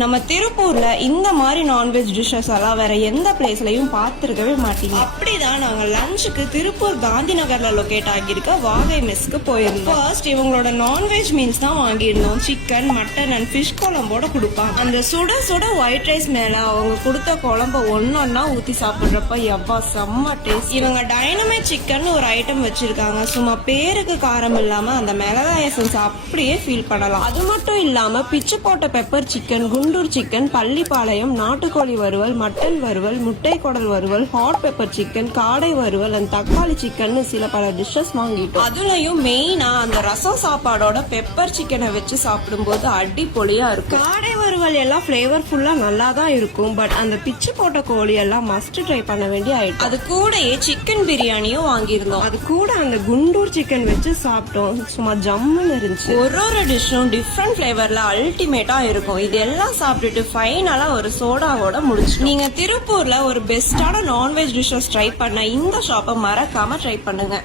நம்ம திருப்பூர்ல இந்த மாதிரி நான்வெஜ் டிஷ்ஷஸ் எல்லாம் வேற எந்த பிளேஸ்லயும் பார்த்திருக்கவே மாட்டீங்க. அப்படிதான் நாங்க லஞ்சுக்கு திருப்பூர் காந்தி நகர்ல லொகேட் ஆகியிருக்க வாகை மெஸ்க்கு போயிருந்தோம். ஃபர்ஸ்ட் இவங்களோட நான்வெஜ் மீல்ஸ் தான் வாங்கியிருந்தோம். சிக்கன், மட்டன் அண்ட் ஃபிஷ் குழம்போட கொடுப்பாங்க. அந்த சுட சுட ஒயிட் ரைஸ் மேல அவங்க கொடுத்த குழம்ப ஒன்னொன்னா ஊத்தி சாப்பிடுறப்ப எவ்வா செம்ம டேஸ்ட். இவங்க டைனமைட் சிக்கன் ஒரு ஐட்டம் வச்சிருக்காங்க. சும்மா பேருக்கு காரம் இல்லாம அந்த மிளகாய் எசன்ஸ் அப்படியே ஃபீல் பண்ணலாம். அது மட்டும் இல்லாம பிச்சு போட்ட pepper chicken, Guntur chicken, Pallipalayam, நாட்டுக்கோழி வறுவல், மட்டன் வறுவல், முட்டை குடல் வறுவல், ஹாட் பெப்பர் சிக்கன், காடை வறுவல் அண்ட் தக்காளி சிக்கன் சில பல டிஷ்ஷஸ் வாங்கிட்டோம். அதுலயும் மெயினா அந்த ரசம் சாப்பாடோட பெப்பர் சிக்கனை வச்சு சாப்பிடும்போது அடிப்பொலியா இருக்கும். காடை வறுவல் எல்லாம் பிளேவர்ஃபுல்லா நல்லா தான் இருக்கும். பட் அந்த பிச்சு போட்ட கோழி எல்லாம் மஸ்ட் ட்ரை பண்ண வேண்டிய ஐட்டம். அது கூடயே சிக்கன் பிரியாணியும் வாங்கியிருந்தோம். அது கூட அந்த குண்டூர் சிக்கன் வச்சு சாப்பிட்டோம். சும்மா ஜம்முன்னு இருந்துச்சு. ஒரு டிஷ்ஷும் டிஃப்ரெண்ட் பிளேவர்ல அல்டிமேட்டா இருக்கும். இது எல்லாம் சாப்பிட்டுட்டு ஃபைனலா ஒரு சோடாவோட முடிச்சு. நீங்க திருப்பூர்ல ஒரு பெஸ்டான நான்வெஜ் டிஷ்ஷஸ் ட்ரை பண்ண இந்த ஷாப்பை மறக்காம ட்ரை பண்ணுங்க.